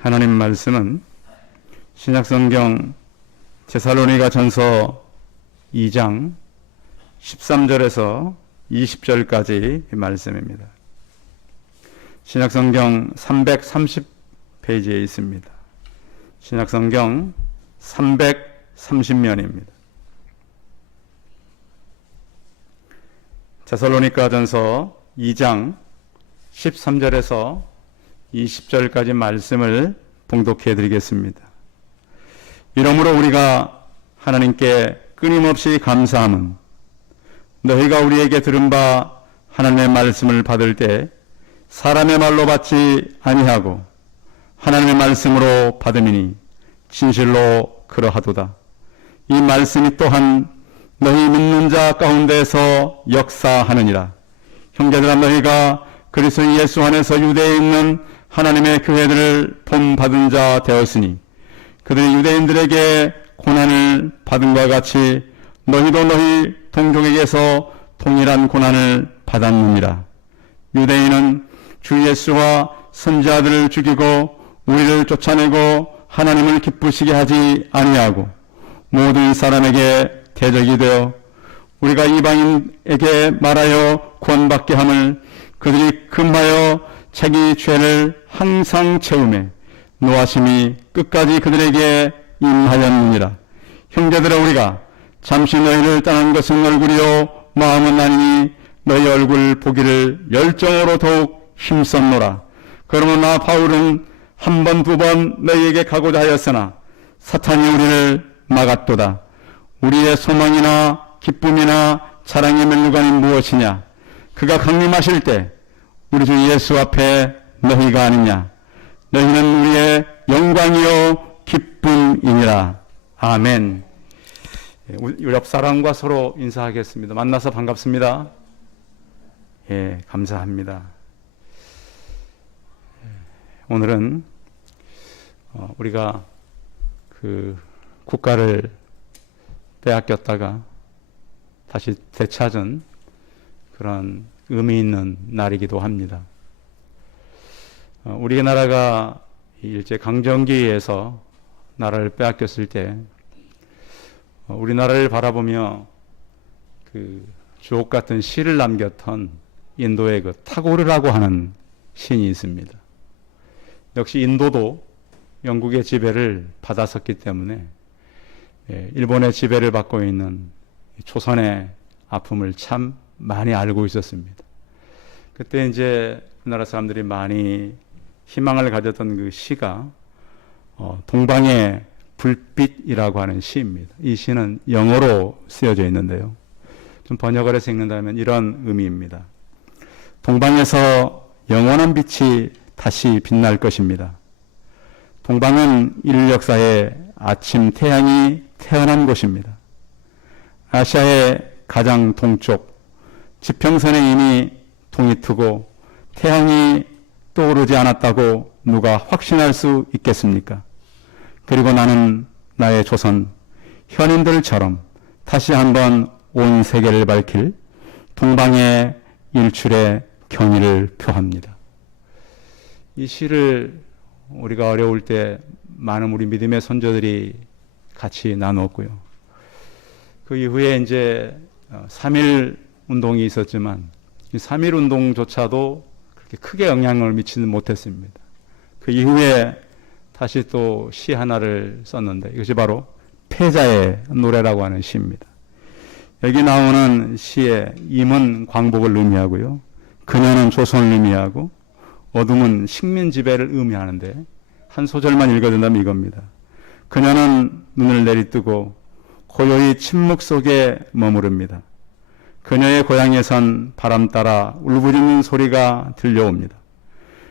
하나님 말씀은 신약성경 데살로니가 전서 2장 13절에서 20절까지 말씀입니다. 신약성경 330페이지에 있습니다. 신약성경 330면입니다. 데살로니가 전서 2장 13절에서 20절까지 말씀을 봉독해 드리겠습니다. 이러므로 우리가 하나님께 끊임없이 감사함은 너희가 우리에게 들은 바 하나님의 말씀을 받을 때 사람의 말로 받지 아니하고 하나님의 말씀으로 받음이니 진실로 그러하도다. 이 말씀이 또한 너희 믿는 자 가운데서 역사하느니라. 형제들아, 너희가 그리스도 예수 안에서 유대에 있는 하나님의 교회들을 본받은 자 되었으니 그들이 유대인들에게 고난을 받은 것과 같이 너희도 너희 동족에게서 동일한 고난을 받았느니라. 유대인은 주 예수와 선지자들을 죽이고 우리를 쫓아내고 하나님을 기쁘시게 하지 아니하고 모든 사람에게 대적이 되어 우리가 이방인에게 말하여 구원받게 함을 그들이 금하여 자기 죄를 항상 채우매 노하심이 끝까지 그들에게 임하였느니라. 형제들아, 우리가 잠시 너희를 떠난 것은 얼굴이요 마음은 아니니 너희 얼굴 보기를 열정으로 더욱 힘썼노라. 그러면 나 바울은 한 번, 두 번 너희에게 가고자 하였으나 사탄이 우리를 막았도다. 우리의 소망이나 기쁨이나 자랑의 면류관이 무엇이냐? 그가 강림하실 때 우리 주 예수 앞에 너희가 아니냐? 너희는 우리의 영광이요 기쁨이니라. 아멘. 우리 옆 사람과 서로 인사하겠습니다. 만나서 반갑습니다. 예, 감사합니다. 오늘은 우리가 그 국가를 빼앗겼다가 다시 되찾은 그런 의미 있는 날이기도 합니다. 우리나라가 일제 강점기에서 나라를 빼앗겼을 때 우리나라를 바라보며 그 주옥 같은 시를 남겼던 인도의 그 타고르라고 하는 시인이 있습니다. 역시 인도도 영국의 지배를 받았었기 때문에 일본의 지배를 받고 있는 조선의 아픔을 참 많이 알고 있었습니다. 그때 이제 우리나라 사람들이 많이 희망을 가졌던 그 시가 동방의 불빛이라고 하는 시입니다. 이 시는 영어로 쓰여져 있는데요. 좀 번역을 해서 읽는다면 이런 의미입니다. 동방에서 영원한 빛이 다시 빛날 것입니다. 동방은 인류 역사의 아침 태양이 태어난 곳입니다. 아시아의 가장 동쪽 지평선에 이미 동이 트고 태양이 떠오르지 않았다고 누가 확신할 수 있겠습니까? 그리고 나는 나의 조선 현인들처럼 다시 한번 온 세계를 밝힐 동방의 일출의 경의를 표합니다. 이 시를 우리가 어려울 때 많은 우리 믿음의 선조들이 같이 나누었고요. 그 이후에 이제 3.1 운동이 있었지만 이 3.1 운동조차도 그렇게 크게 영향을 미치는 못했습니다. 그 이후에 다시 또 시 하나를 썼는데 이것이 바로 패자의 노래라고 하는 시입니다. 여기 나오는 시에 임은 광복을 의미하고요. 그녀는 조선을 의미하고 어둠은 식민 지배를 의미하는데 한 소절만 읽어준다면 이겁니다. 그녀는 눈을 내리뜨고 고요히 침묵 속에 머무릅니다. 그녀의 고향에선 바람 따라 울부짖는 소리가 들려옵니다.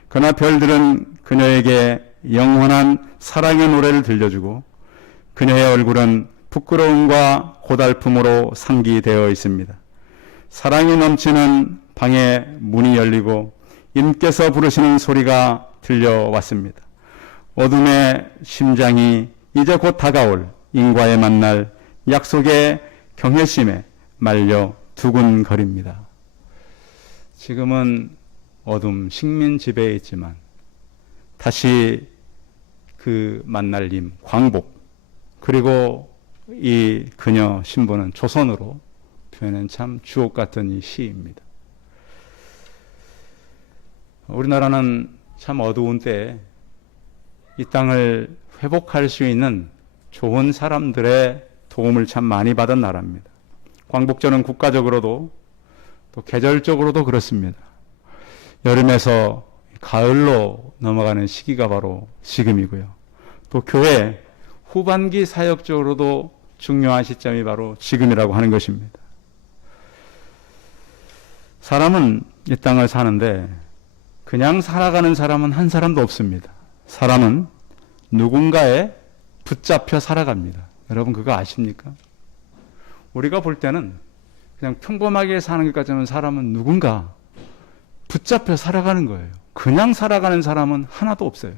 그러나 별들은 그녀에게 영원한 사랑의 노래를 들려주고 그녀의 얼굴은 부끄러움과 고달픔으로 상기되어 있습니다. 사랑이 넘치는 방에 문이 열리고 임께서 부르시는 소리가 들려왔습니다. 어둠의 심장이 이제 곧 다가올 인과의 만날 약속의 경외심에 말려 두근거립니다. 지금은 어둠, 식민 지배에 있지만 다시 그 만날님 광복, 그리고 이 그녀 신부는 조선으로 표현한 참 주옥 같은 이 시입니다. 우리나라는 참 어두운 때에 이 땅을 회복할 수 있는 좋은 사람들의 도움을 참 많이 받은 나라입니다. 광복절은 국가적으로도 또 계절적으로도 그렇습니다. 여름에서 가을로 넘어가는 시기가 바로 지금이고요. 또 교회 후반기 사역적으로도 중요한 시점이 바로 지금이라고 하는 것입니다. 사람은 이 땅을 사는데 그냥 살아가는 사람은 한 사람도 없습니다. 사람은 누군가에 붙잡혀 살아갑니다. 여러분 그거 아십니까? 우리가 볼 때는 그냥 평범하게 사는 것 같지만 사람은 누군가 붙잡혀 살아가는 거예요. 그냥 살아가는 사람은 하나도 없어요.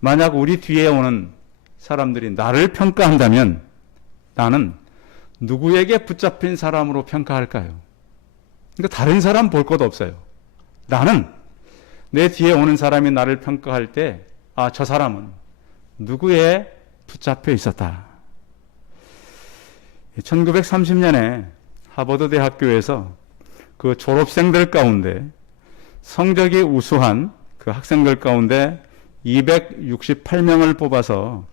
만약 우리 뒤에 오는 사람들이 나를 평가한다면 나는 누구에게 붙잡힌 사람으로 평가할까요? 그러니까 다른 사람 볼 것도 없어요. 나는 내 뒤에 오는 사람이 나를 평가할 때, 아, 저 사람은 누구에 붙잡혀 있었다. 1930년에 하버드 대학교에서 그 졸업생들 가운데 성적이 우수한 그 학생들 가운데 268명을 뽑아서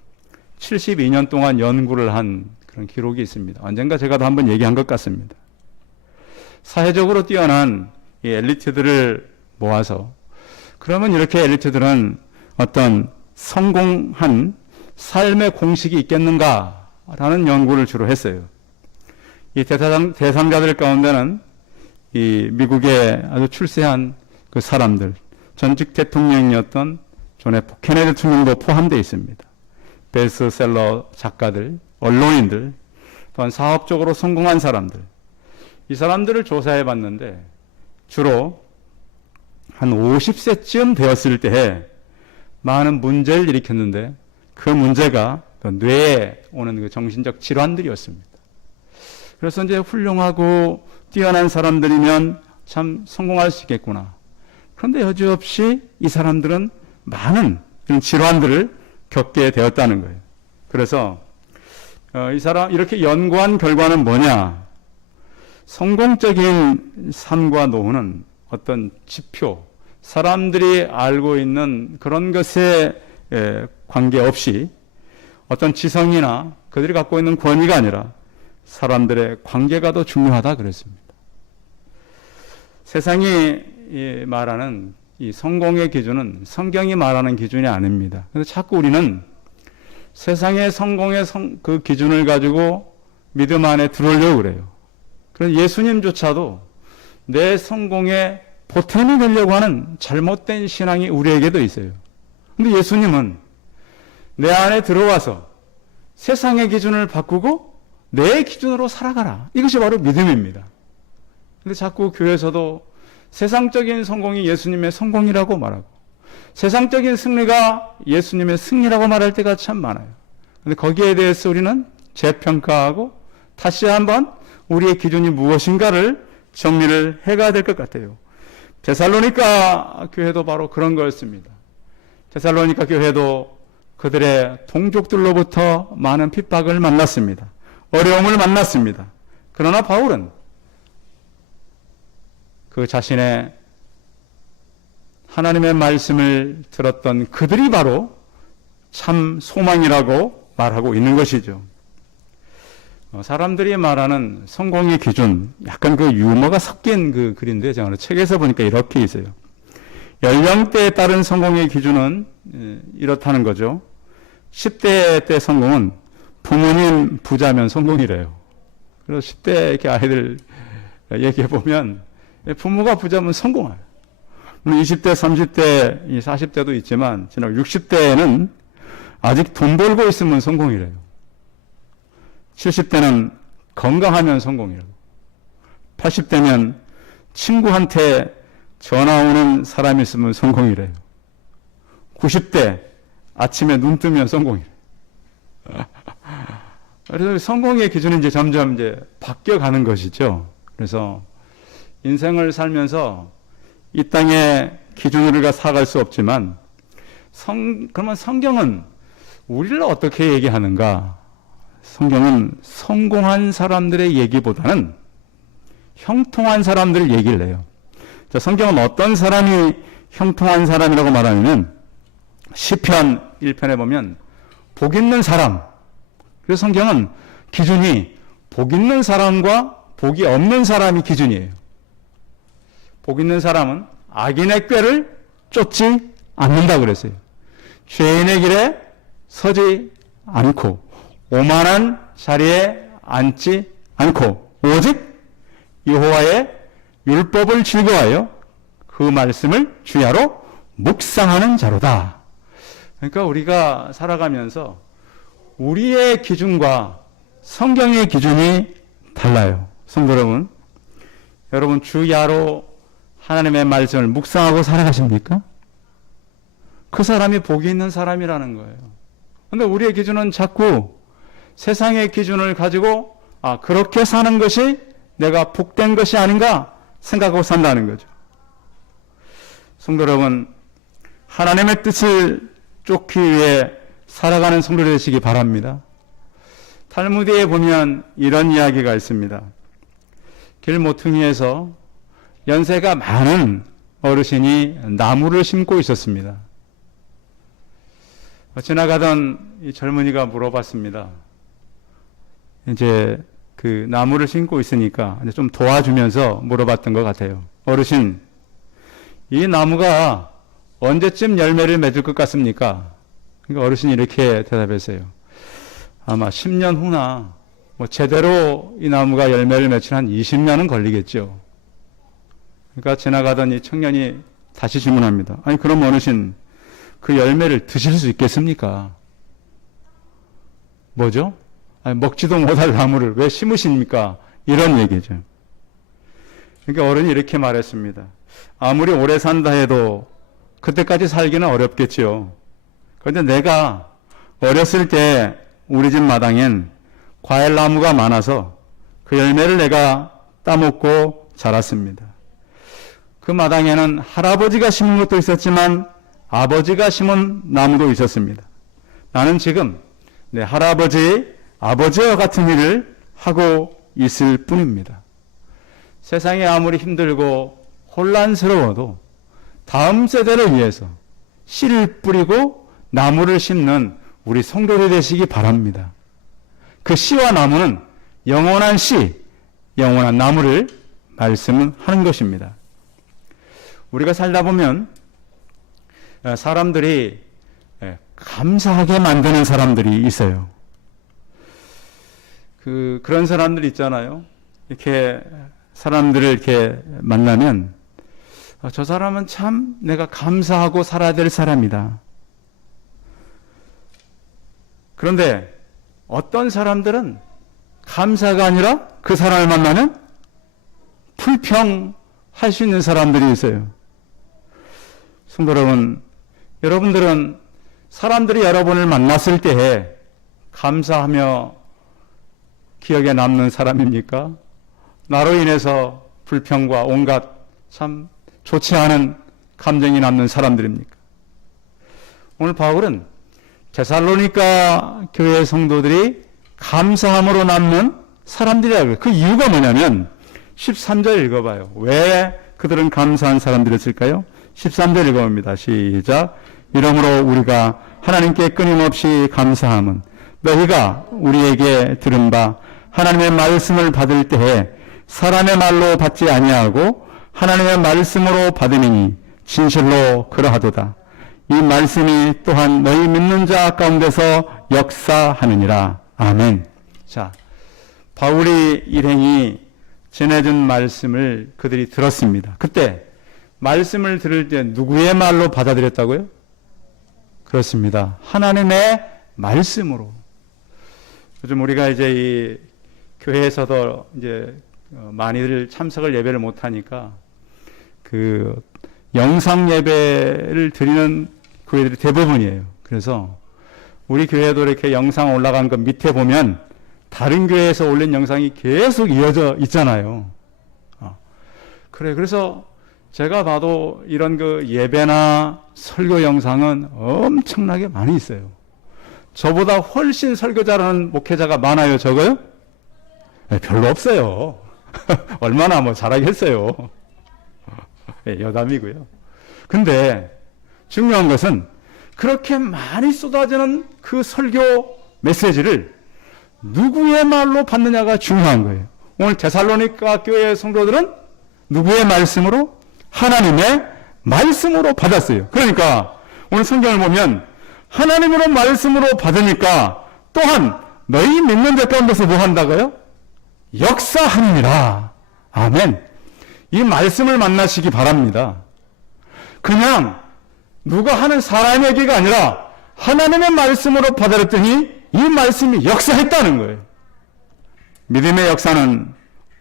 72년 동안 연구를 한 그런 기록이 있습니다. 언젠가 제가 도 한번 얘기한 것 같습니다. 사회적으로 뛰어난 이 엘리트들을 모아서 그러면 이렇게 엘리트들은 어떤 성공한 삶의 공식이 있겠는가라는 연구를 주로 했어요. 이 대상자들 가운데는 이 미국의 아주 출세한 그 사람들, 전직 대통령이었던 존 F 케네디 대통령도 포함되어 있습니다. 베스트셀러 작가들, 언론인들, 또한 사업적으로 성공한 사람들, 이 사람들을 조사해 봤는데 주로 한 50세쯤 되었을 때에 많은 문제를 일으켰는데 그 문제가 그 뇌에 오는 그 정신적 질환들이었습니다. 그래서 이제 훌륭하고 뛰어난 사람들이면 참 성공할 수 있겠구나. 그런데 여지없이 이 사람들은 많은 그런 질환들을 겪게 되었다는 거예요. 그래서 이 사람 이렇게 연구한 결과는 뭐냐? 성공적인 삶과 노후는 어떤 지표, 사람들이 알고 있는 그런 것에 관계없이 어떤 지성이나 그들이 갖고 있는 권위가 아니라 사람들의 관계가 더 중요하다 그랬습니다. 세상이 말하는 이 성공의 기준은 성경이 말하는 기준이 아닙니다. 그래서 자꾸 우리는 세상의 성공의 그 기준을 가지고 믿음 안에 들어오려고 그래요. 그래서 예수님조차도 내 성공에 보탬이 되려고 하는 잘못된 신앙이 우리에게도 있어요. 그런데 예수님은 내 안에 들어와서 세상의 기준을 바꾸고 내 기준으로 살아가라. 이것이 바로 믿음입니다. 그런데 자꾸 교회에서도 세상적인 성공이 예수님의 성공이라고 말하고 세상적인 승리가 예수님의 승리라고 말할 때가 참 많아요. 그런데 거기에 대해서 우리는 재평가하고 다시 한번 우리의 기준이 무엇인가를 정리를 해가야 될 것 같아요. 데살로니가 교회도 바로 그런 거였습니다. 데살로니가 교회도 그들의 동족들로부터 많은 핍박을 만났습니다. 어려움을 만났습니다. 그러나 바울은 그 자신의 하나님의 말씀을 들었던 그들이 바로 참 소망이라고 말하고 있는 것이죠. 사람들이 말하는 성공의 기준, 약간 그 유머가 섞인 그 글인데 제가 책에서 보니까 이렇게 있어요. 연령대에 따른 성공의 기준은 이렇다는 거죠. 10대 때 성공은 부모님 부자면 성공이래요. 그래서 10대 이렇게 아이들 얘기해 보면 부모가 부자면 성공해요. 20대, 30대, 40대도 있지만 지난 60대에는 아직 돈 벌고 있으면 성공이래요. 70대는 건강하면 성공이라고. 80대면 친구한테 전화 오는 사람이 있으면 성공이래요. 90대 아침에 눈 뜨면 성공이래요. 그래서 성공의 기준은 이제 점점 이제 바뀌어가는 것이죠. 그래서 인생을 살면서 이 땅의 기준으로 살아갈 수 없지만 그러면 성경은 우리를 어떻게 얘기하는가? 성경은 성공한 사람들의 얘기보다는 형통한 사람들을 얘기를 해요. 자, 성경은 어떤 사람이 형통한 사람이라고 말하냐면 시편 1편에 보면 복 있는 사람. 그래서 성경은 기준이 복 있는 사람과 복이 없는 사람이 기준이에요. 복 있는 사람은 악인의 꾀를 쫓지 않는다 그랬어요. 죄인의 길에 서지 않고 오만한 자리에 앉지 않고 오직 여호와의 율법을 즐거워하여 그 말씀을 주야로 묵상하는 자로다. 그러니까 우리가 살아가면서 우리의 기준과 성경의 기준이 달라요. 성도 여러분, 여러분 주야로 하나님의 말씀을 묵상하고 살아가십니까? 그 사람이 복이 있는 사람이라는 거예요. 그런데 우리의 기준은 자꾸 세상의 기준을 가지고 그렇게 사는 것이 내가 복된 것이 아닌가 생각하고 산다는 거죠. 성도 여러분, 하나님의 뜻을 쫓기 위해 살아가는 성도들 되시기 바랍니다. 탈무드에 보면 이런 이야기가 있습니다. 길 모퉁이에서 연세가 많은 어르신이 나무를 심고 있었습니다. 지나가던 이 젊은이가 물어봤습니다. 이제 그 나무를 심고 있으니까 좀 도와주면서 물어봤던 것 같아요. 어르신, 이 나무가 언제쯤 열매를 맺을 것 같습니까? 그러니까 어르신이 이렇게 대답했어요. 아마 10년 후나 제대로 이 나무가 열매를 맺히는 한 20년은 걸리겠죠. 그러니까 지나가던 이 청년이 다시 질문합니다. 아니 그럼 어르신 그 열매를 드실 수 있겠습니까? 뭐죠? 아니, 먹지도 못할 나무를 왜 심으십니까? 이런 얘기죠. 그러니까 어른이 이렇게 말했습니다. 아무리 오래 산다 해도 그때까지 살기는 어렵겠지요. 그런데 내가 어렸을 때 우리 집 마당엔 과일나무가 많아서 그 열매를 내가 따먹고 자랐습니다. 그 마당에는 할아버지가 심은 것도 있었지만 아버지가 심은 나무도 있었습니다. 나는 지금 내 할아버지, 아버지와 같은 일을 하고 있을 뿐입니다. 세상이 아무리 힘들고 혼란스러워도 다음 세대를 위해서 씨를 뿌리고 나무를 심는 우리 성도들이 되시기 바랍니다. 그 씨와 나무는 영원한 씨, 영원한 나무를 말씀하는 것입니다. 우리가 살다 보면 사람들이 감사하게 만드는 사람들이 있어요. 그런 사람들이 있잖아요. 이렇게 사람들을 이렇게 만나면 저 사람은 참 내가 감사하고 살아야 될 사람이다. 그런데 어떤 사람들은 감사가 아니라 그 사람을 만나면 불평할 수 있는 사람들이 있어요. 성도 여러분, 여러분들은 사람들이 여러분을 만났을 때에 감사하며 기억에 남는 사람입니까? 나로 인해서 불평과 온갖 참 좋지 않은 감정이 남는 사람들입니까? 오늘 바울은 데살로니가 교회 성도들이 감사함으로 남는 사람들이라고 해요. 그 이유가 뭐냐면 13절 읽어봐요. 왜 그들은 감사한 사람들이었을까요? 13절 읽어봅니다. 시작. 이러므로 우리가 하나님께 끊임없이 감사함은 너희가 우리에게 들은 바 하나님의 말씀을 받을 때에 사람의 말로 받지 아니하고 하나님의 말씀으로 받으니 진실로 그러하도다. 이 말씀이 또한 너희 믿는 자 가운데서 역사하느니라. 아멘. 자, 바울이 일행이 전해준 말씀을 그들이 들었습니다. 그때 말씀을 들을 때 누구의 말로 받아들였다고요? 그렇습니다. 하나님의 말씀으로. 요즘 우리가 이제 이 교회에서도 이제 많이들 참석을 예배를 못하니까 그 영상 예배를 드리는 교회들이 대부분이에요. 그래서 우리 교회도 이렇게 영상 올라간 거 밑에 보면 다른 교회에서 올린 영상이 계속 이어져 있잖아요. 그래서 제가 봐도 이런 그 예배나 설교 영상은 엄청나게 많이 있어요. 저보다 훨씬 설교 잘하는 목회자가 많아요, 적어요? 네, 별로 없어요. 얼마나 뭐 잘하겠어요. 네, 여담이고요. 근데 중요한 것은 그렇게 많이 쏟아지는 그 설교 메시지를 누구의 말로 받느냐가 중요한 거예요. 오늘 데살로니가 교회 성도들은 누구의 말씀으로? 하나님의 말씀으로 받았어요. 그러니까 오늘 성경을 보면 하나님으로 말씀으로 받으니까 또한 너희 믿는 자 가운데서 뭐 한다고요? 역사하느니라. 아멘. 이 말씀을 만나시기 바랍니다. 그냥 누가 하는 사람의 얘기가 아니라 하나님의 말씀으로 받아들였더니 이 말씀이 역사했다는 거예요. 믿음의 역사는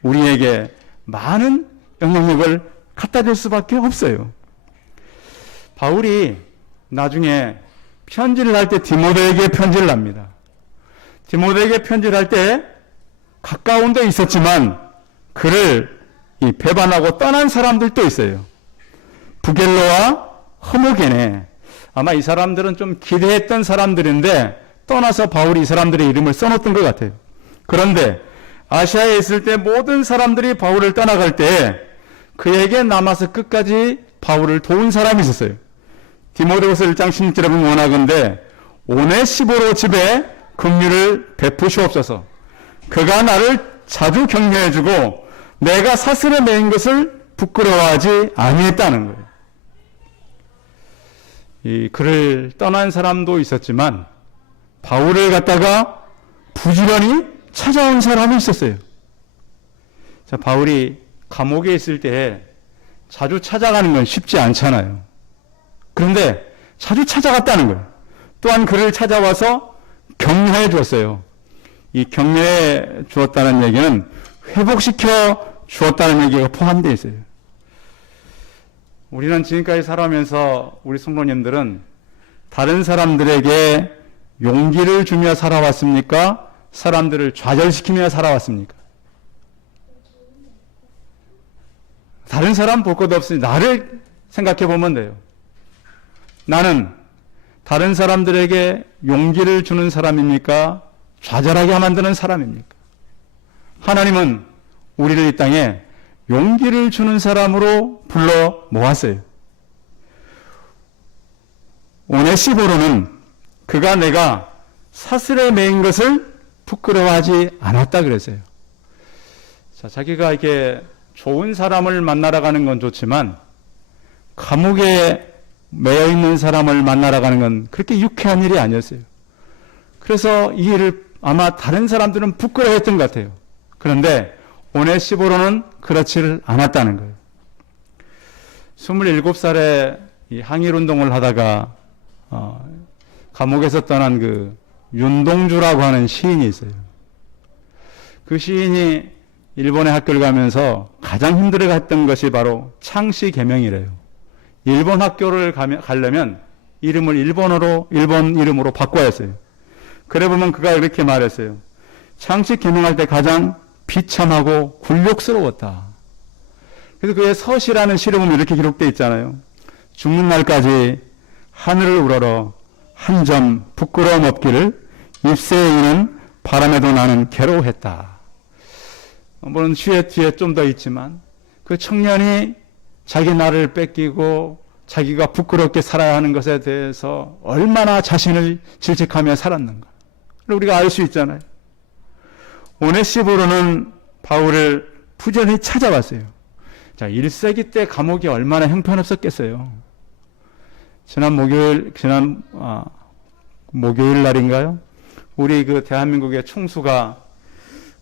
우리에게 많은 영향력을 갖다 줄 수밖에 없어요. 바울이 나중에 편지를 할 때 디모데에게 편지를 합니다. 디모데에게 편지를 할 때 가까운 데 있었지만 그를 배반하고 떠난 사람들도 있어요. 부겔로와 허무게네. 아마 이 사람들은 좀 기대했던 사람들인데 떠나서 바울이 이 사람들의 이름을 써놓았던 것 같아요. 그런데 아시아에 있을 때 모든 사람들이 바울을 떠나갈 때 그에게 남아서 끝까지 바울을 도운 사람이 있었어요. 디모데후서 1장 16절에 보면 원하건대 오네시보로 집에 긍휼을 베푸시옵소서. 그가 나를 자주 격려해주고 내가 사슬에 매인 것을 부끄러워하지 아니했다는 거예요. 이 그를 떠난 사람도 있었지만 바울을 갖다가 부지런히 찾아온 사람이 있었어요. 자, 바울이 감옥에 있을 때 자주 찾아가는 건 쉽지 않잖아요. 그런데 자주 찾아갔다는 거예요. 또한 그를 찾아와서 격려해 주었어요. 이 격려해 주었다는 얘기는 회복시켜 주었다는 얘기가 포함되어 있어요. 우리는 지금까지 살아오면서 우리 성도님들은 다른 사람들에게 용기를 주며 살아왔습니까? 사람들을 좌절시키며 살아왔습니까? 다른 사람 볼 것도 없으니 나를 생각해 보면 돼요. 나는 다른 사람들에게 용기를 주는 사람입니까? 좌절하게 만드는 사람입니까? 하나님은 우리를 이 땅에 용기를 주는 사람으로 불러 모았어요. 오네시보로는 그가 내가 사슬에 매인 것을 부끄러워하지 않았다 그랬어요. 자, 자기가 이렇게 좋은 사람을 만나러 가는 건 좋지만 감옥에 매여 있는 사람을 만나러 가는 건 그렇게 유쾌한 일이 아니었어요. 그래서 이 일을 아마 다른 사람들은 부끄러워했던 것 같아요. 그런데 오네시보로는 그렇지를 않았다는 거예요. 27살에 이 항일운동을 하다가 감옥에서 떠난 그 윤동주라고 하는 시인이 있어요. 그 시인이 일본에 학교를 가면서 가장 힘들어했던 것이 바로 창씨 개명이래요. 일본 학교를 가려면 이름을 일본 이름으로 바꿔야 했어요. 그래 보면 그가 이렇게 말했어요. 창씨 개명할 때 가장 비참하고 굴욕스러웠다. 그래서 그의 서시라는 시를 보면 이렇게 기록되어 있잖아요. 죽는 날까지 하늘을 우러러 한 점 부끄러움 없기를 입새에 이는 바람에도 나는 괴로워했다. 물론 뒤에 좀 더 있지만 그 청년이 자기 나를 뺏기고 자기가 부끄럽게 살아야 하는 것에 대해서 얼마나 자신을 질책하며 살았는가. 우리가 알 수 있잖아요. 오네시보로는 바울을 부지런히 찾아왔어요. 자, 1세기 때 감옥이 얼마나 형편없었겠어요. 지난 목요일 날인가요? 우리 그 대한민국의 총수가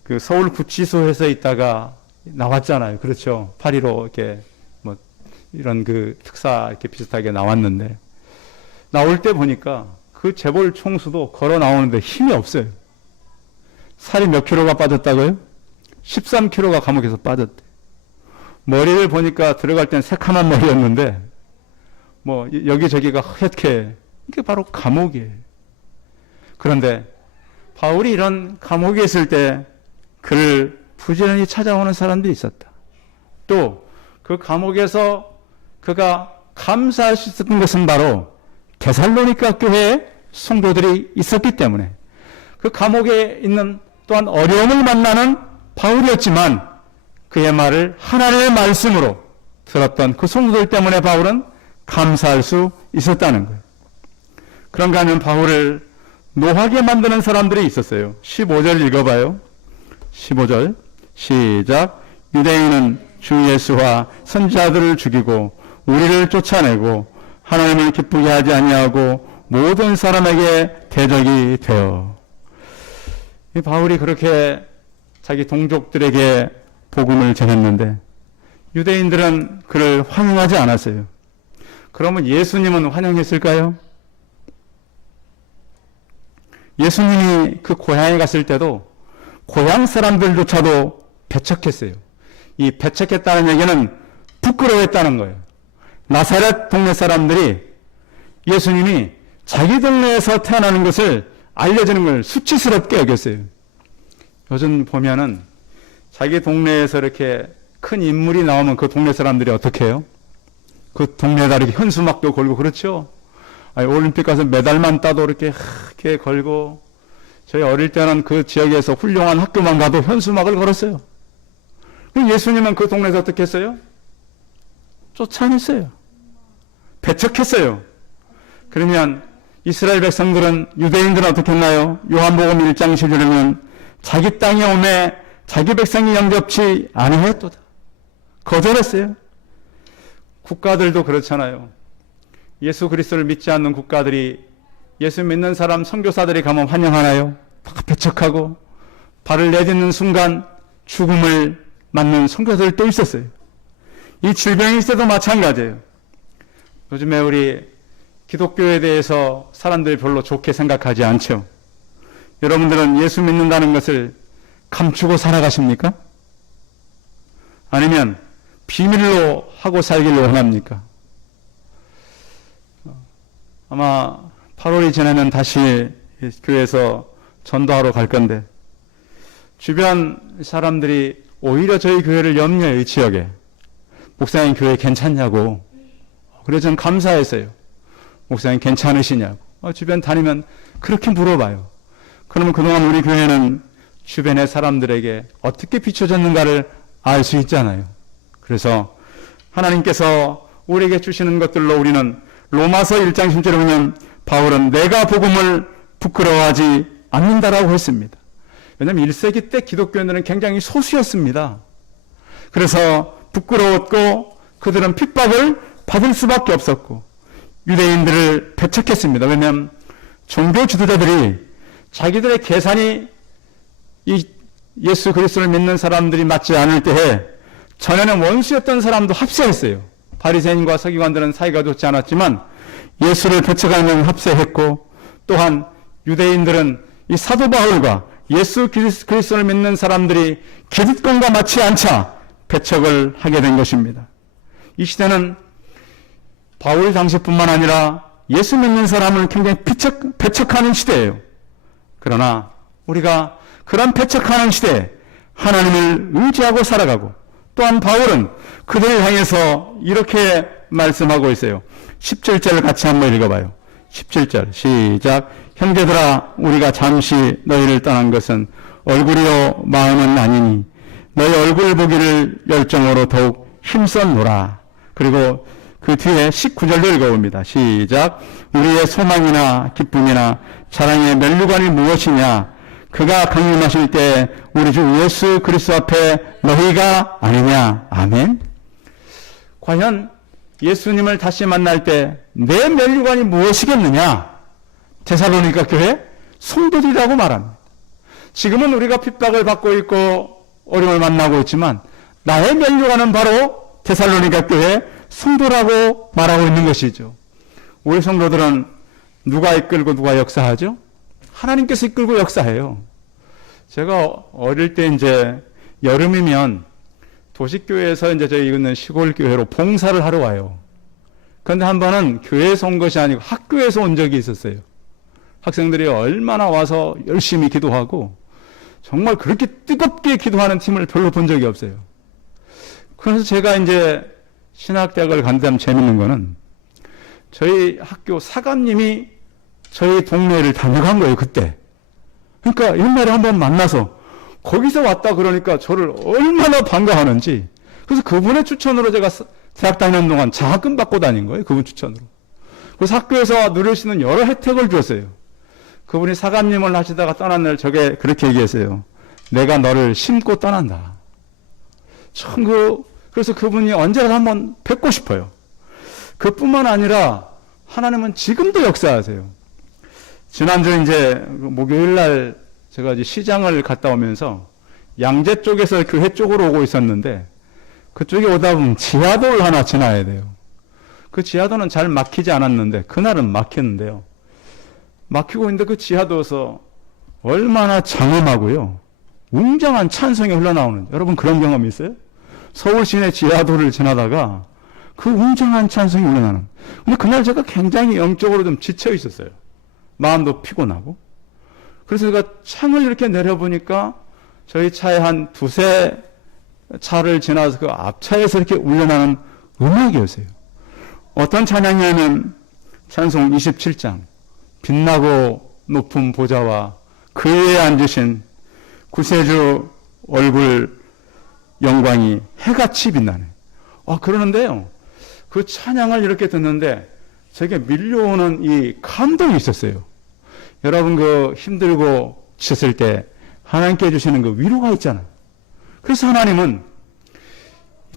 그 서울 구치소에서 있다가 나왔잖아요. 그렇죠. 8.15 이렇게 뭐 이런 그 특사 이렇게 비슷하게 나왔는데 나올 때 보니까 그 재벌 총수도 걸어 나오는데 힘이 없어요. 살이 몇 킬로가 빠졌다고요? 13kg가 감옥에서 빠졌대. 머리를 보니까 들어갈 땐 새카만 머리였는데 뭐 여기저기가 하얗게 이게 바로 감옥이에요. 그런데 바울이 이런 감옥에 있을 때 그를 부지런히 찾아오는 사람들이 있었다. 또 그 감옥에서 그가 감사할 수 있었던 것은 바로 데살로니가 교회에 성도들이 있었기 때문에, 그 감옥에 있는 또한 어려움을 만나는 바울이었지만 그의 말을 하나님의 말씀으로 들었던 그 성도들 때문에 바울은 감사할 수 있었다는 거예요. 그런가 하면 바울을 노하게 만드는 사람들이 있었어요. 15절 읽어봐요. 15절 시작. 유대인은 주 예수와 선지자들을 죽이고 우리를 쫓아내고 하나님을 기쁘게 하지 아니하고 모든 사람에게 대적이 되어. 이 바울이 그렇게 자기 동족들에게 복음을 전했는데 유대인들은 그를 환영하지 않았어요. 그러면 예수님은 환영했을까요? 예수님이 그 고향에 갔을 때도 고향 사람들조차도 배척했어요. 이 배척했다는 얘기는 부끄러워했다는 거예요. 나사렛 동네 사람들이 예수님이 자기 동네에서 태어나는 것을 알려주는 걸 수치스럽게 여겼어요. 요즘 보면은 자기 동네에서 이렇게 큰 인물이 나오면 그 동네 사람들이 어떻게 해요? 그 동네에다 이렇게 현수막도 걸고 그렇죠? 아니, 올림픽 가서 메달만 따도 이렇게 걸고, 저희 어릴 때는 그 지역에서 훌륭한 학교만 가도 현수막을 걸었어요. 예수님은 그 동네에서 어떻게 했어요? 쫓아냈어요. 배척했어요. 그러면 이스라엘 백성들은, 유대인들은 어떻게 했나요? 요한복음 1장 7절에는 자기 땅에 오매 자기 백성이 영접치 아니하였도다. 거절했어요. 국가들도 그렇잖아요. 예수 그리스도를 믿지 않는 국가들이 예수 믿는 사람 선교사들이 가면 환영하나요? 다 배척하고 발을 내딛는 순간 죽음을 맞는 선교사들도 있었어요. 이 질병이 있을 때도 마찬가지예요. 요즘에 우리 기독교에 대해서 사람들이 별로 좋게 생각하지 않죠. 여러분들은 예수 믿는다는 것을 감추고 살아가십니까? 아니면 비밀로 하고 살기를 원합니까? 아마 8월이 지나면 다시 교회에서 전도하러 갈 건데, 주변 사람들이 오히려 저희 교회를 염려해요. 이 지역에 목사님 교회 괜찮냐고. 그래서 저는 감사했어요. 목사님 괜찮으시냐고. 주변 다니면 그렇게 물어봐요. 그러면 그동안 우리 교회는 주변의 사람들에게 어떻게 비춰졌는가를 알 수 있잖아요. 그래서 하나님께서 우리에게 주시는 것들로 우리는 로마서 1장 10절에 보면 바울은 내가 복음을 부끄러워하지 않는다라고 했습니다. 왜냐하면 1세기 때 기독교인들은 굉장히 소수였습니다. 그래서 부끄러웠고 그들은 핍박을 받을 수밖에 없었고 유대인들을 배척했습니다. 왜냐하면 종교 지도자들이 자기들의 계산이 이 예수 그리스도를 믿는 사람들이 맞지 않을 때에 전에는 원수였던 사람도 합세했어요. 바리새인과 서기관들은 사이가 좋지 않았지만 예수를 배척하는 합세했고, 또한 유대인들은 이 사도 바울과 예수 그리스도를 믿는 사람들이 기득권과 맞지 않자 배척을 하게 된 것입니다. 이 시대는 바울 당시뿐만 아니라 예수 믿는 사람을 굉장히 배척하는 시대예요. 그러나 우리가 그런 배척하는 시대에 하나님을 의지하고 살아가고, 또한 바울은 그들을 향해서 이렇게 말씀하고 있어요. 17절을 같이 한번 읽어봐요. 17절 시작. 형제들아 우리가 잠시 너희를 떠난 것은 얼굴이요 마음은 아니니 너희 얼굴 보기를 열정으로 더욱 힘썼노라. 그리고 그 뒤에 19절도 읽어봅니다. 시작. 우리의 소망이나 기쁨이나 자랑의 면류관이 무엇이냐? 그가 강림하실 때 우리 주 예수 그리스도 앞에 너희가 아니냐. 아멘. 과연 예수님을 다시 만날 때 내 면류관이 무엇이겠느냐? 데살로니가 교회 성도들이라고 말합니다. 지금은 우리가 핍박을 받고 있고 어려움을 만나고 있지만 나의 면류관은 바로 데살로니가 교회 성도라고 말하고 있는 것이죠. 우리 성도들은 누가 이끌고 누가 역사하죠? 하나님께서 이끌고 역사해요. 제가 어릴 때 이제 여름이면 도시교회에서 이제 저희 있는 시골교회로 봉사를 하러 와요. 그런데 한 번은 교회에서 온 것이 아니고 학교에서 온 적이 있었어요. 학생들이 얼마나 와서 열심히 기도하고 정말 그렇게 뜨겁게 기도하는 팀을 별로 본 적이 없어요. 그래서 제가 이제 신학대학을 간다면 재밌는 거는 저희 학교 사감님이 저희 동네를 다녀간 거예요, 그때. 그러니까 옛날에 한번 만나서 거기서 왔다 그러니까 저를 얼마나 반가워하는지. 그래서 그분의 추천으로 제가 대학 다니는 동안 장학금 받고 다닌 거예요, 그분 추천으로. 그래서 학교에서 누릴 수 있는 여러 혜택을 줬어요. 그분이 사감님을 하시다가 떠난 날 저게 그렇게 얘기했어요. 내가 너를 심고 떠난다. 참 그래서 그분이 언제라도 한번 뵙고 싶어요. 그뿐만 아니라 하나님은 지금도 역사하세요. 지난주 이제 목요일 날 제가 이제 시장을 갔다 오면서 양재 쪽에서 교회 쪽으로 오고 있었는데 그쪽에 오다 보면 지하도를 하나 지나야 돼요. 그 지하도는 잘 막히지 않았는데 그날은 막혔는데요. 막히고 있는데 그 지하도에서 얼마나 장엄하고요. 웅장한 찬송이 흘러나오는, 여러분 그런 경험 있어요? 서울 시내 지하도를 지나다가 그 웅장한 찬송이 흘러나오는. 근데 그날 제가 굉장히 영적으로 좀 지쳐 있었어요. 마음도 피곤하고. 그래서 제가 창을 이렇게 내려보니까 저희 차에 한 두세 차를 지나서 그 앞차에서 이렇게 울려나는 음악이었어요. 어떤 찬양이냐면 찬송 27장 빛나고 높은 보좌와 그 위에 앉으신 구세주 얼굴 영광이 해같이 빛나네. 그러는데요. 그 찬양을 이렇게 듣는데 제게 밀려오는 이 감동이 있었어요. 여러분 힘들고 지쳤을 때 하나님께 주시는 그 위로가 있잖아요. 그래서 하나님은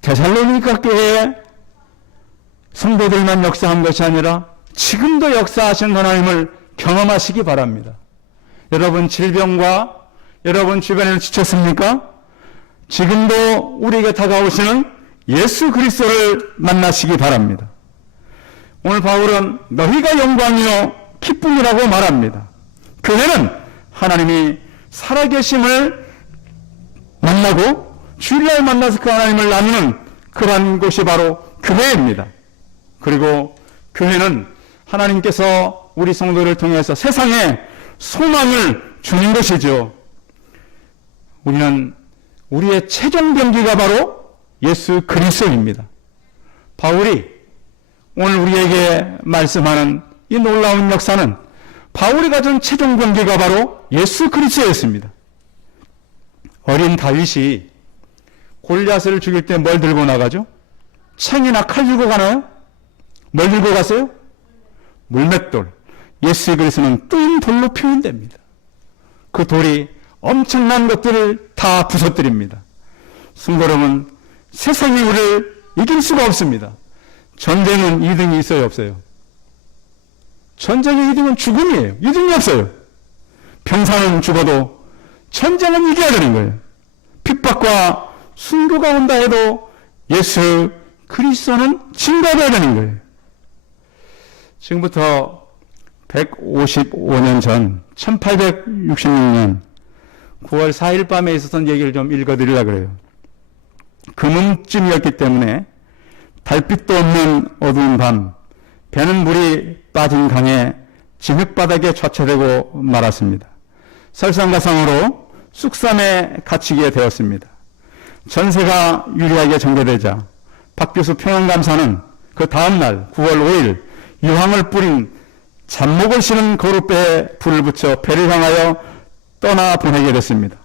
데살로니가 교회에 성도들만 역사한 것이 아니라 지금도 역사하신 하나님을 경험하시기 바랍니다. 여러분 질병과 여러분 주변에는 지쳤습니까? 지금도 우리에게 다가오시는 예수 그리스도를 만나시기 바랍니다. 오늘 바울은 너희가 영광이요 기쁨이라고 말합니다. 교회는 하나님이 살아계심을 만나고 주일날 만나서 그 하나님을 나누는 그러한 곳이 바로 교회입니다. 그리고 교회는 하나님께서 우리 성도를 통해서 세상에 소망을 주는 것이죠. 우리는 우리의 최종 병기가 바로 예수 그리스도입니다. 바울이 오늘 우리에게 말씀하는 이 놀라운 역사는 바울이 가진 최종 병기가 바로 예수 그리스도였습니다. 어린 다윗이 골리앗을 죽일 때 뭘 들고 나가죠? 챙이나 칼 들고 가나요? 뭘 들고 갔어요? 물맷돌. 예수 그리스도는 뜬 돌로 표현됩니다. 그 돌이 엄청난 것들을 다 부서뜨립니다. 성도 여러분, 세상이 우리를 이길 수가 없습니다. 전쟁은 2등이 있어요, 없어요? 전쟁의 2등은 죽음이에요. 2등이 없어요. 병사는 죽어도 전쟁은 이겨야 되는 거예요. 핍박과 순교가 온다 해도 예수 그리스도는 증거해야 되는 거예요. 지금부터 155년 전 1866년 9월 4일 밤에 있었던 얘기를 좀 읽어드리려고 그래요. 금음쯤이었기 때문에 달빛도 없는 어두운 밤, 배는 물이 빠진 강에 진흙바닥에 좌초되고 말았습니다. 설상가상으로 쑥삼에 갇히게 되었습니다. 전세가 유리하게 전개되자 박교수 평안감사는 그 다음날 9월 5일 유황을 뿌린 잡목을 실은 거룻배에 불을 붙여 배를 향하여 떠나 보내게 됐습니다.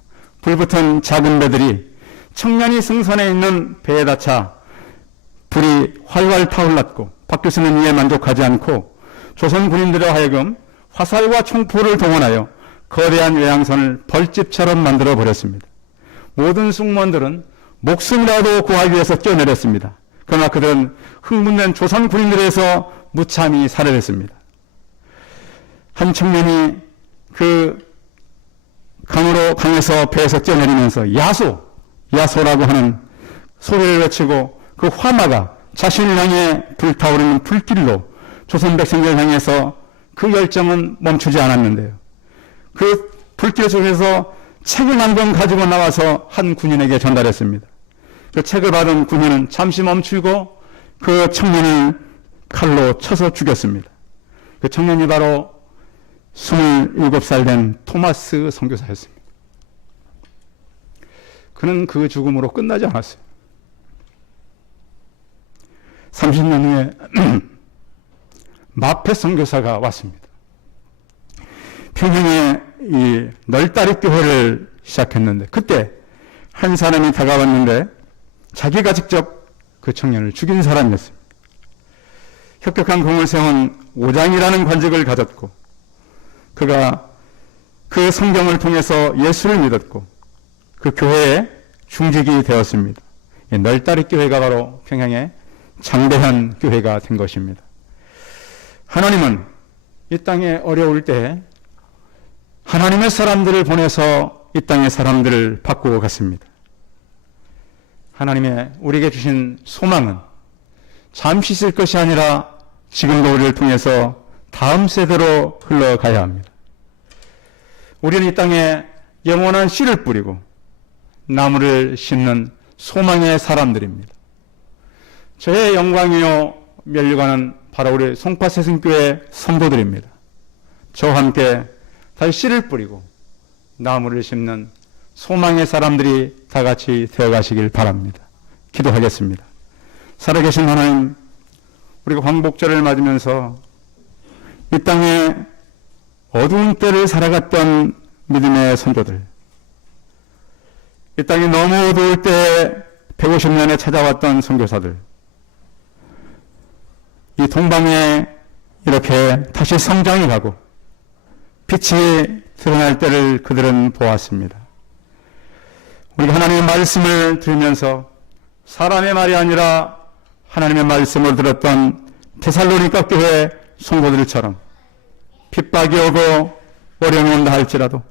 불붙은 작은 배들이 청년이 승선에 있는 배에 닿자 불이 활활 타올랐고 박교수는 이에 만족하지 않고 조선 군인들에 하여금 화살과 총포를 동원하여 거대한 외양선을 벌집처럼 만들어 버렸습니다. 모든 승무원들은 목숨이라도 구하기 위해서 뛰어내렸습니다. 그러나 그들은 흥분된 조선 군인들에서 무참히 살해됐습니다. 한 청년이 그 강에서 배에서 뛰어내리면서 야소라고 하는 소리를 외치고 그 화마가 자신을 향해 불타오르는 불길로 조선 백성들을 향해서 그 열정은 멈추지 않았는데요. 그 불길 속에서 책을 한 권 가지고 나와서 한 군인에게 전달했습니다. 그 책을 받은 군인은 잠시 멈추고 그 청년을 칼로 쳐서 죽였습니다. 그 청년이 바로 27살 된 토마스 선교사였습니다. 그는 그 죽음으로 끝나지 않았어요. 30년 후에 마페 선교사가 왔습니다. 평양에 이 널다리 교회를 시작했는데 그때 한 사람이 다가왔는데 자기가 직접 그 청년을 죽인 사람이었습니다. 혁혁한 공을 세운 오장이라는 관직을 가졌고 그가 그 성경을 통해서 예수를 믿었고 그 교회에 중직이 되었습니다. 이 널다리 교회가 바로 평양의 장대한 교회가 된 것입니다. 하나님은 이 땅에 어려울 때 하나님의 사람들을 보내서 이 땅의 사람들을 바꾸어 갔습니다. 하나님의 우리에게 주신 소망은 잠시 있을 것이 아니라 지금도 우리를 통해서 다음 세대로 흘러가야 합니다. 우리는 이 땅에 영원한 씨를 뿌리고 나무를 심는 소망의 사람들입니다. 저의 영광이요 면류관은 바로 우리 송파세승교회 성도들입니다. 저와 함께 다시 씨를 뿌리고 나무를 심는 소망의 사람들이 다 같이 되어가시길 바랍니다. 기도하겠습니다. 살아계신 하나님, 우리가 광복절을 맞으면서 이 땅에 어두운 때를 살아갔던 믿음의 선조들, 이 땅이 너무 어두울 때 150년에 찾아왔던 선교사들, 이 동방에 이렇게 다시 성장해 가고 빛이 드러날 때를 그들은 보았습니다. 우리가 하나님의 말씀을 들으면서 사람의 말이 아니라 하나님의 말씀을 들었던 데살로니가 교회 성도들처럼 핍박이 오고 어려움이 온다 할지라도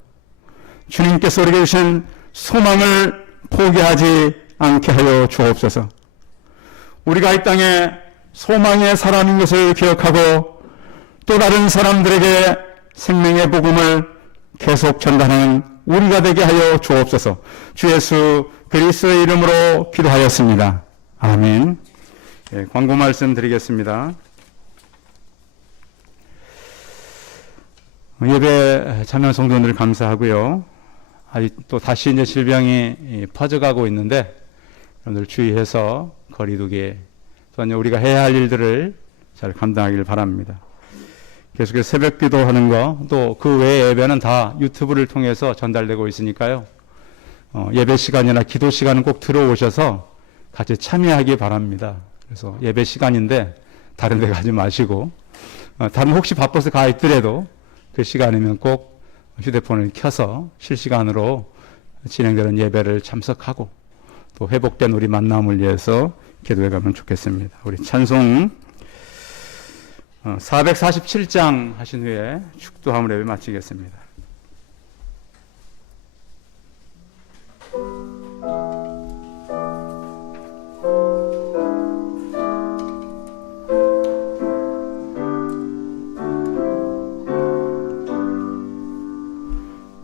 주님께서 우리에게 주신 소망을 포기하지 않게 하여 주옵소서. 우리가 이 땅에 소망의 사람인 것을 기억하고 또 다른 사람들에게 생명의 복음을 계속 전달하는 우리가 되게 하여 주옵소서. 주 예수 그리스도의 이름으로 기도하였습니다. 아멘. 예, 광고 말씀 드리겠습니다. 예배 참여 성도들 감사하고요. 아직 또 다시 이제 질병이 퍼져가고 있는데 여러분들 주의해서 거리두기 또한 우리가 해야 할 일들을 잘 감당하기를 바랍니다. 계속해서 새벽 기도하는 거 또 그 외의 예배는 다 유튜브를 통해서 전달되고 있으니까요. 예배 시간이나 기도 시간은 꼭 들어오셔서 같이 참여하기 바랍니다. 그래서 예배 시간인데 다른 데 가지 마시고 다른 혹시 바빠서 가 있더라도 그 시간이면 꼭 휴대폰을 켜서 실시간으로 진행되는 예배를 참석하고 또 회복된 우리 만남을 위해서 기도해 가면 좋겠습니다. 우리 찬송 447장 하신 후에 축도함을 예배 마치겠습니다.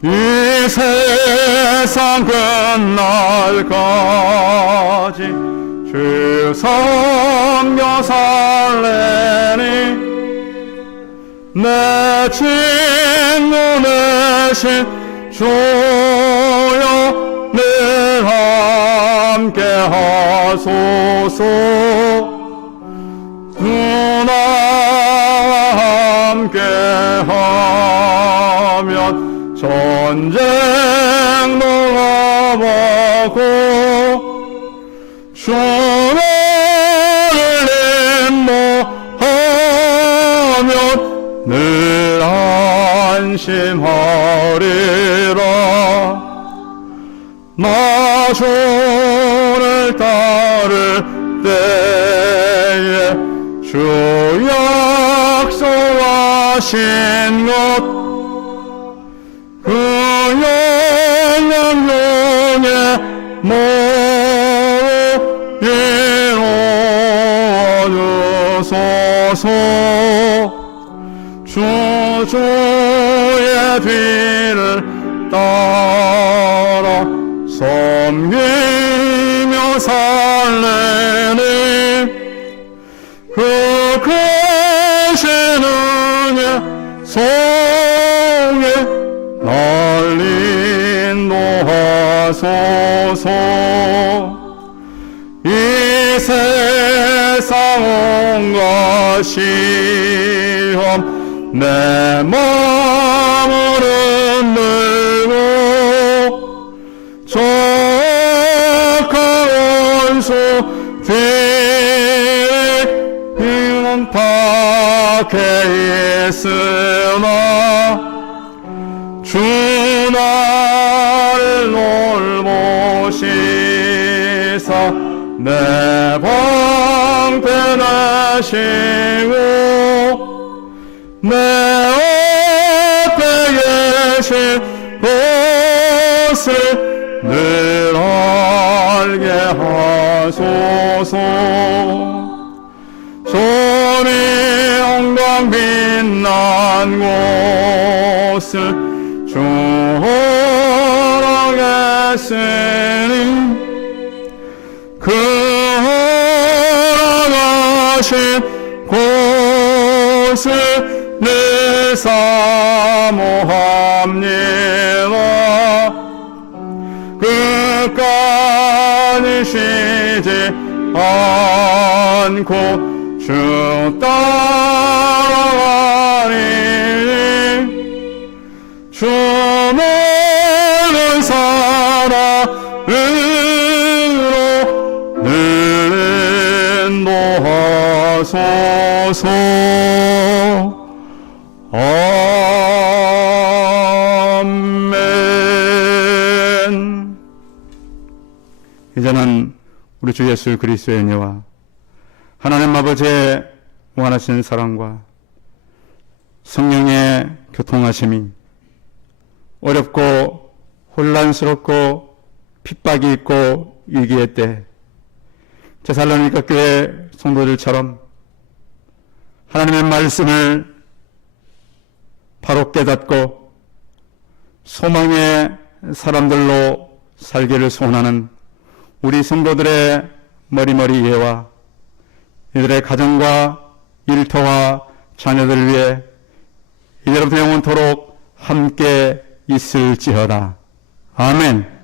이 세상 끝날까지 주 성령 살래니 내 친구 내신 주여 늘 함께 하소서. 누나와 함께 하면 전쟁 넘어가고 주를 임무하면 늘 안심하리라. 나 주를 따를 때에 주 약속하신 것 그 영광 중에 모두 이루어주소서. 주의 뒤를 따라 섬기며 살래니 그 크신 은혜 속에 날 인도하소서. 이 세상 시험 내 마음을 흔들고 족한 소들이 밖에 있으나 주 나를 돌보시사 내 방패 되시고 내 앞에 계신 것을 늘 알게 하소서. 손이 영광 빛난 곳을 주 허락했으니 그 허락하신 곳을 늘 사모합니다. 끝까지 쉬지 않고 주 따라가니 주 모든 사랑으로 늘 인도하소서. 아멘. 이제는 우리 주 예수 그리스도의 은혜와 하나님 아버지의 무한하신 사랑과 성령의 교통하심이 어렵고 혼란스럽고 핍박이 있고 위기의 때 데살로니가 교회 성도들처럼 하나님의 말씀을 바로 깨닫고 소망의 사람들로 살기를 소원하는 우리 성도들의 머리머리 예와 이들의 가정과 일터와 자녀들을 위해 이제로부터 영원토록 함께 있을지어다. 아멘.